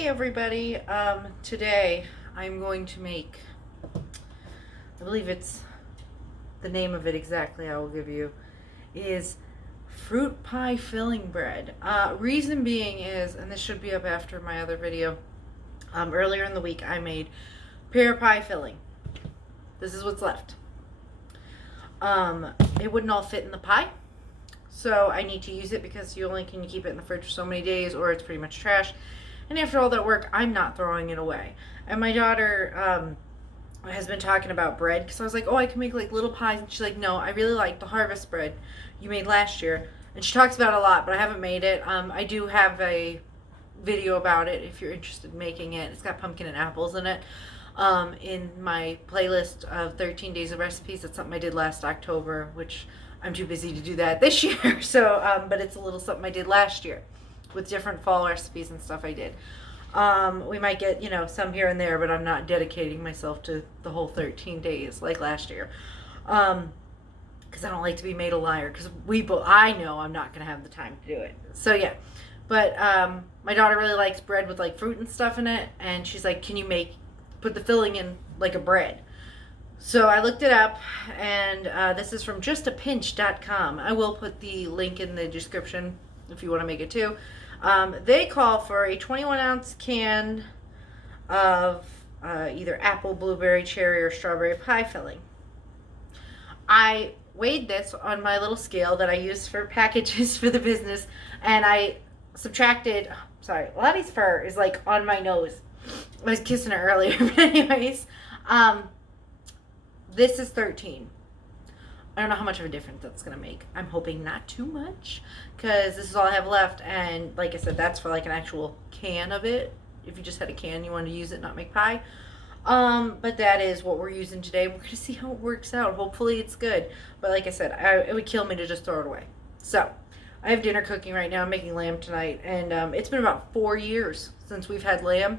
Hey everybody, today I'm going to make, I believe it's the name of it exactly I will give you, is fruit pie filling bread. Reason being is, and this should be up after my other video, earlier in the week I made pear pie filling. This is what's left. It wouldn't all fit in the pie, so I need to use it because you only can keep it in the fridge for so many days or it's pretty much trash. And after all that work, I'm not throwing it away. And my daughter has been talking about bread because I was like, oh, I can make like little pies. And she's like, no, I really like the harvest bread you made last year. And she talks about it a lot, but I haven't made it. I do have a video about it if you're interested in making it. It's got pumpkin and apples in it. In my playlist of 13 days of recipes. That's something I did last October, which I'm too busy to do that this year. So, but it's a little something I did last year with different fall recipes and stuff I did. We might get, some here and there, but I'm not dedicating myself to the whole 13 days like last year. Because I don't like to be made a liar, because I know I'm not going to have the time to do it. So yeah. But my daughter really likes bread with like fruit and stuff in it, and she's like, can you put the filling in like a bread? So I looked it up, and this is from justapinch.com. I will put the link in the description if you want to make it too. They call for a 21-ounce can of either apple, blueberry, cherry, or strawberry pie filling. I weighed this on my little scale that I use for packages for the business, and I subtracted, Lottie's fur is like on my nose. I was kissing her earlier, but anyways, this is 13. I don't know how much of a difference that's going to make. I'm hoping not too much, because this is all I have left, and like I said, that's for like an actual can of it. If you just had a can, you want to use it, not make pie. But that is what we're using today. We're going to see how it works out. Hopefully it's good. But like I said, it would kill me to just throw it away. So, I have dinner cooking right now. I'm making lamb tonight, and it's been about 4 years since we've had lamb.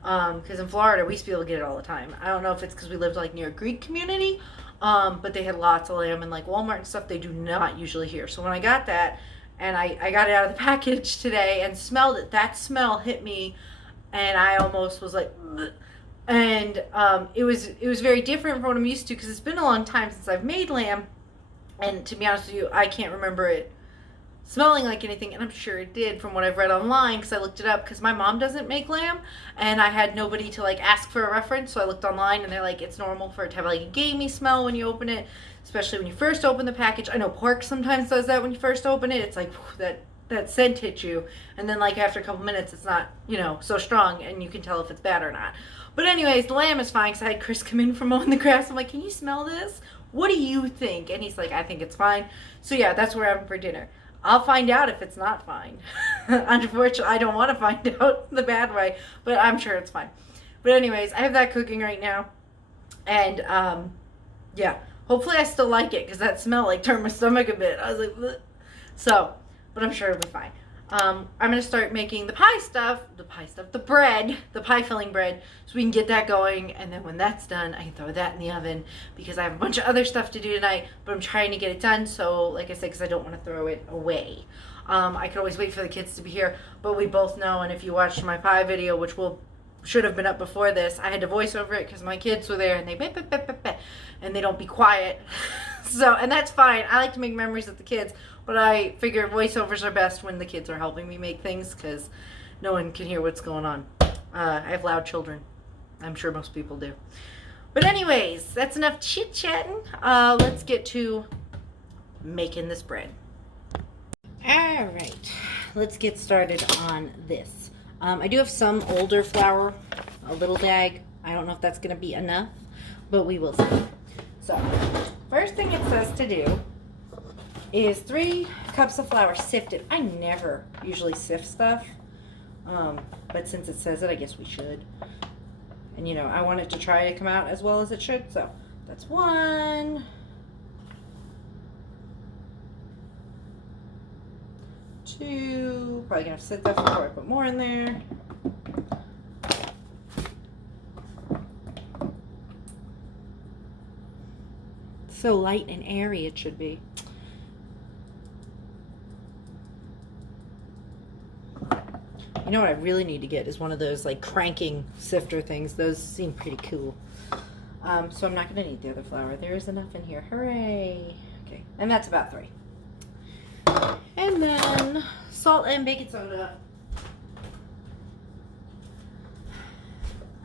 Because in Florida, we used to be able to get it all the time. I don't know if it's because we lived like near a Greek community, but they had lots of lamb, and like Walmart and stuff, they do not usually here. So when I got that, and I got it out of the package today and smelled it, that smell hit me, and I almost was like, ugh. And it was very different from what I'm used to, because it's been a long time since I've made lamb, and to be honest with you, I can't remember it smelling like anything, and I'm sure it did from what I've read online, because I looked it up, because my mom doesn't make lamb, and I had nobody to like ask for a reference, so I looked online, and they're like, it's normal for it to have like a gamey smell when you open it, especially when you first open the package. I know pork sometimes does that when you first open it. It's like, whew, that scent hits you, and then like after a couple minutes it's not, so strong, and you can tell if it's bad or not. But anyways, the lamb is fine, because I had Chris come in from mowing the grass. I'm like, can you smell this? What do you think? And he's like, I think it's fine. So yeah, that's what we're having for dinner. I'll find out if it's not fine. Unfortunately, I don't want to find out the bad way, but I'm sure it's fine. But anyways, I have that cooking right now. And, yeah, hopefully I still like it, because that smell like turned my stomach a bit. I was like, bleh. So, but I'm sure it'll be fine. I'm going to start making the bread, the pie filling bread, so we can get that going, and then when that's done, I can throw that in the oven, because I have a bunch of other stuff to do tonight, but I'm trying to get it done, so, like I said, because I don't want to throw it away. I could always wait for the kids to be here, but we both know, and if you watched my pie video, which should have been up before this, I had to voice over it, because my kids were there, and they and they don't be quiet. So, and that's fine. I like to make memories with the kids, but I figure voiceovers are best when the kids are helping me make things, because no one can hear what's going on. I have loud children. I'm sure most people do. But anyways, that's enough chit-chatting. Let's get to making this bread. All right, let's get started on this. I do have some older flour, a little bag. I don't know if that's going to be enough, but we will see. So, first thing it says to do is 3 cups of flour sifted. I never usually sift stuff, but since it says it, I guess we should. And I want it to try to come out as well as it should, so that's 1, 2, probably gonna sit that before I put more in there. So light and airy it should be. You know what I really need to get is one of those like cranking sifter things. Those seem pretty cool. So I'm not going to need the other flour. There is enough in here. Hooray! Okay, and that's about 3. And then salt and baking soda.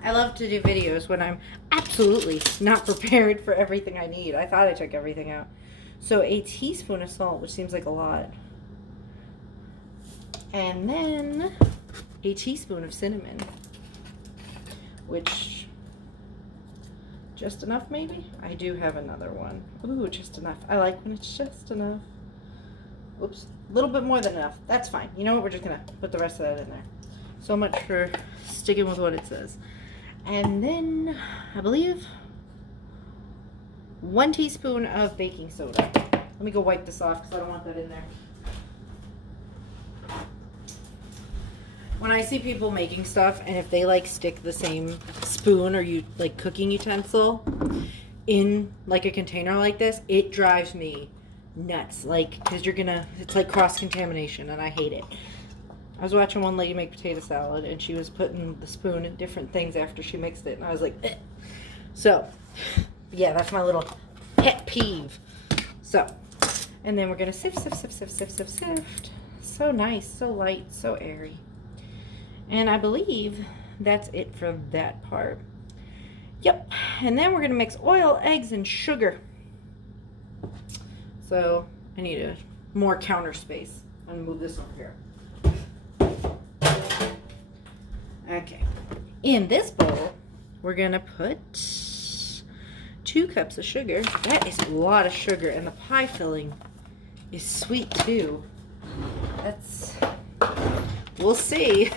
I love to do videos when I'm absolutely not prepared for everything I need. I thought I took everything out. So a teaspoon of salt, which seems like a lot. And then a teaspoon of cinnamon, which, just enough maybe? I do have another one. Ooh, just enough. I like when it's just enough. Oops, a little bit more than enough. That's fine. You know what? We're just gonna put the rest of that in there. So much for sticking with what it says. And then, I believe, 1 teaspoon of baking soda. Let me go wipe this off because I don't want that in there. When I see people making stuff and if they like stick the same spoon or like cooking utensil in like a container like this, it drives me nuts. Like, because it's like cross-contamination and I hate it. I was watching one lady make potato salad and she was putting the spoon in different things after she mixed it and I was like, eh. So, yeah, that's my little pet peeve. So, and then we're going to sift. So nice, so light, so airy. And I believe that's it for that part. Yep. And then we're going to mix oil, eggs, and sugar. So I need more counter space. I'm going to move this over here. Okay. In this bowl, we're going to put 2 cups of sugar. That is a lot of sugar. And the pie filling is sweet too. We'll see.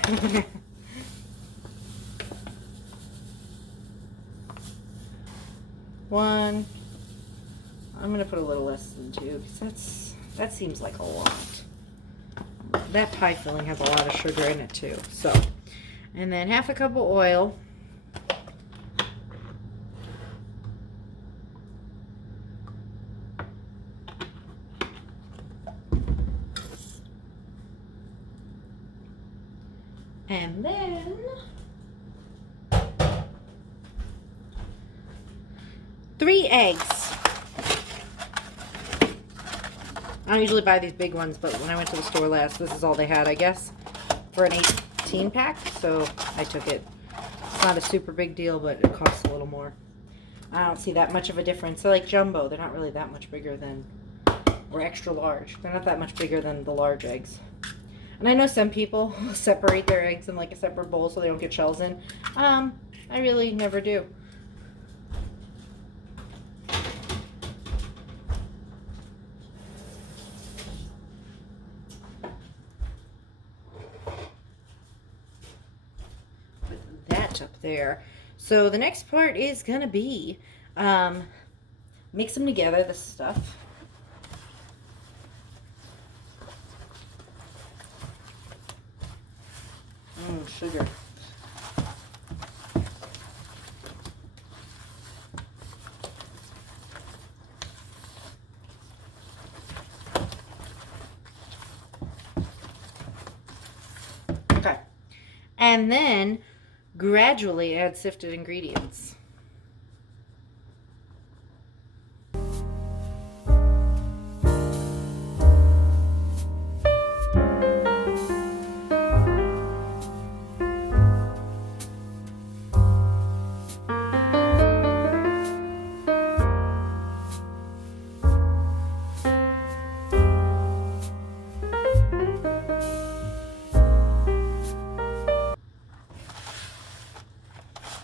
One. I'm gonna put a little less than 2 because that seems like a lot. That pie filling has a lot of sugar in it too. So, and then half a cup of oil. And then 3 eggs. I don't usually buy these big ones, but when I went to the store last, this is all they had, I guess, for an 18 pack, so I took it. It's not a super big deal, but it costs a little more. I don't see that much of a difference. They're like jumbo. They're not really that much bigger than, or extra large. They're not that much bigger than the large eggs. And I know some people separate their eggs in like a separate bowl so they don't get shells in. I really never do. Put that up there. So the next part is gonna be mix them together, this stuff. Sugar. Okay. And then gradually add sifted ingredients.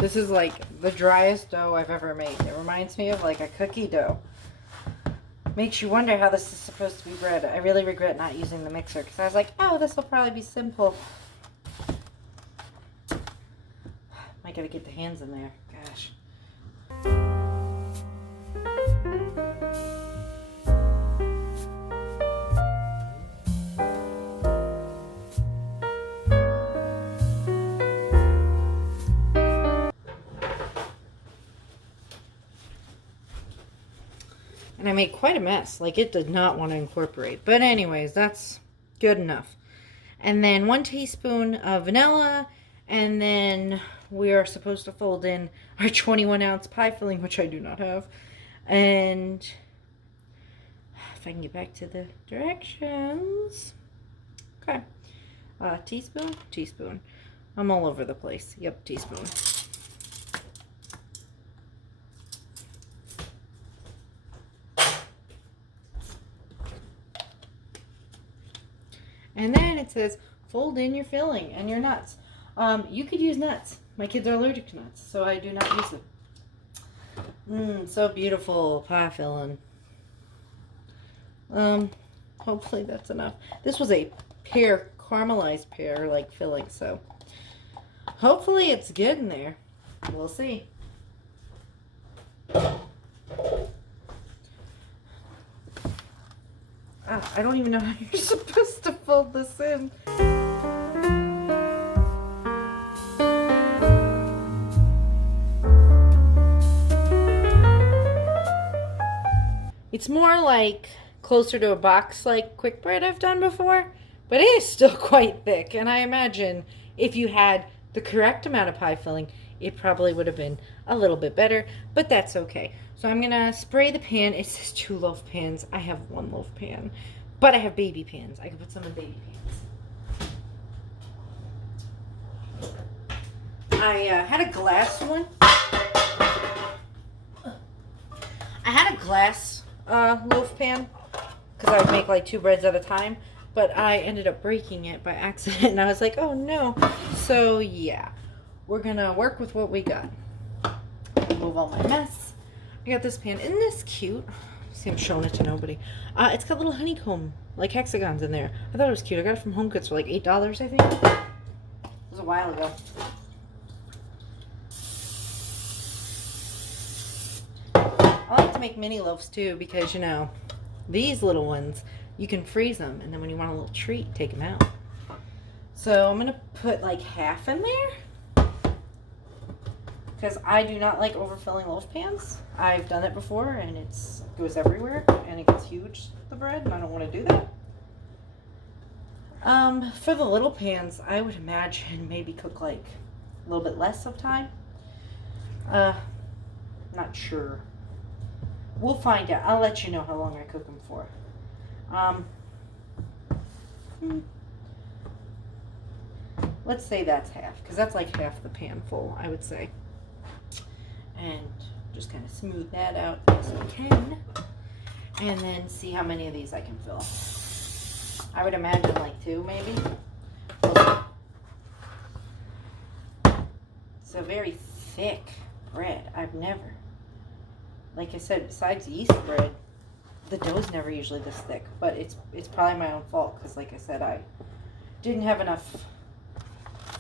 This is like the driest dough I've ever made. It reminds me of like a cookie dough. Makes you wonder how this is supposed to be bread. I really regret not using the mixer because I was like, oh, this will probably be simple. I gotta get the hands in there. Gosh. And I made quite a mess. Like, it did not want to incorporate. But anyways, that's good enough. and then 1 teaspoon of vanilla, and then we are supposed to fold in our 21-ounce pie filling, which I do not have. And if I can get back to the directions. Okay. Teaspoon. I'm all over the place. Yep, teaspoon. And then it says, fold in your filling and your nuts. You could use nuts. My kids are allergic to nuts, so I do not use them. So beautiful pie filling. Hopefully that's enough. This was a pear, caramelized pear, like filling, so hopefully it's good in there. We'll see. I don't even know how you're supposed to fold this in. It's more like closer to a box like quick bread I've done before, but it is still quite thick. And I imagine if you had the correct amount of pie filling, it probably would have been a little bit better, but that's okay. So I'm gonna spray the pan. It says 2 loaf pans. I have 1 loaf pan, but I have baby pans. I can put some in baby pans. I had a glass one. I had a glass loaf pan because I would make like 2 breads at a time, but I ended up breaking it by accident, and I was like, oh no. So yeah, we're gonna work with what we got. Move all my mess. I got this pan. Isn't this cute? See, I'm showing it to nobody. It's got little honeycomb, like hexagons in there. I thought it was cute. I got it from Home Goods for like $8, I think. It was a while ago. I like to make mini loaves too because, you know, these little ones, you can freeze them, and then when you want a little treat, take them out. So I'm going to put like half in there because I do not like overfilling loaf pans. I've done it before, and it goes everywhere, and it gets huge, the bread, and I don't want to do that. For the little pans, I would imagine maybe cook like a little bit less of time. Not sure. We'll find out. I'll let you know how long I cook them for. Let's say that's half, because that's like half the pan full, I would say. And just kind of smooth that out as we can. And then see how many of these I can fill. I would imagine like 2 maybe. It's a very thick bread. I've never, like I said, besides yeast bread, the dough's never usually this thick. But it's probably my own fault because, like I said, I didn't have enough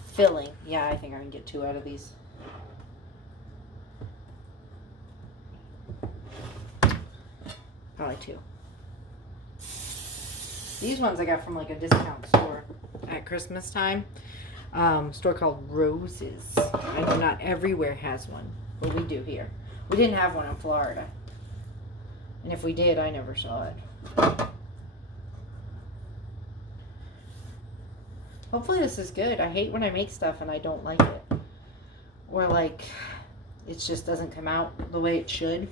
filling. Yeah, I think I can get 2 out of these. Probably 2. These ones I got from like a discount store at Christmas time. Store called Roses. I know not everywhere has one, but we do here. We didn't have one in Florida. And if we did, I never saw it. Hopefully this is good. I hate when I make stuff and I don't like it. Or like, it just doesn't come out the way it should.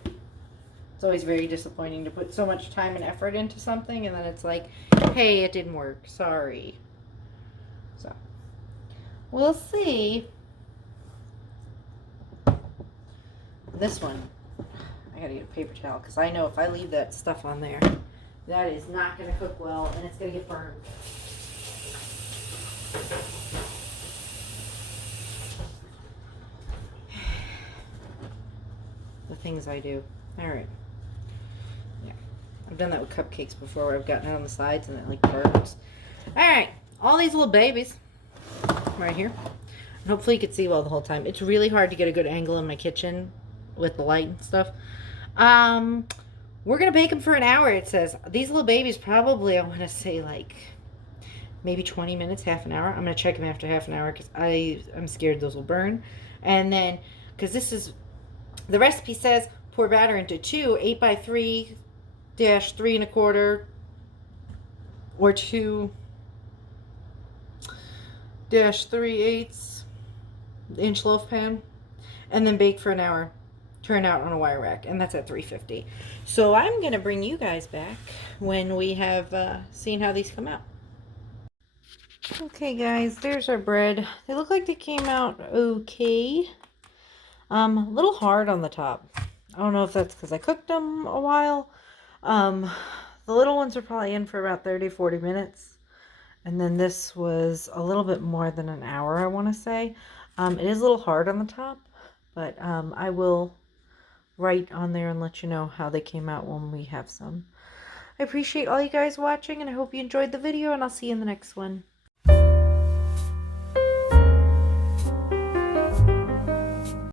It's always very disappointing to put so much time and effort into something and then it's like, hey, it didn't work. Sorry. So, we'll see. This one, I gotta get a paper towel because I know if I leave that stuff on there, that is not gonna cook well and it's gonna get burned. The things I do. All right. Yeah, I've done that with cupcakes before where I've gotten it on the sides and it like burns. All right, all these little babies right here. And hopefully you can see well the whole time. It's really hard to get a good angle in my kitchen with the light and stuff. We're gonna bake them for an hour. It says these little babies probably, I want to say like maybe 20 minutes, half an hour. I'm gonna check them after half an hour because I'm scared those will burn. And then because this is the recipe says pour batter into 2 8x3 -3 1/4 or 2 3/8 inch loaf pan, and then bake for an hour. Turn out on a wire rack, and that's at 350. So I'm gonna bring you guys back when we have seen how these come out. Okay guys, there's our bread. They look like they came out okay. A little hard on the top. I don't know if that's because I cooked them a while. The little ones are probably in for about 30-40 minutes. And then this was a little bit more than an hour, I want to say. It is a little hard on the top, but I will write on there and let you know how they came out when we have some. I appreciate all you guys watching, and I hope you enjoyed the video, and I'll see you in the next one.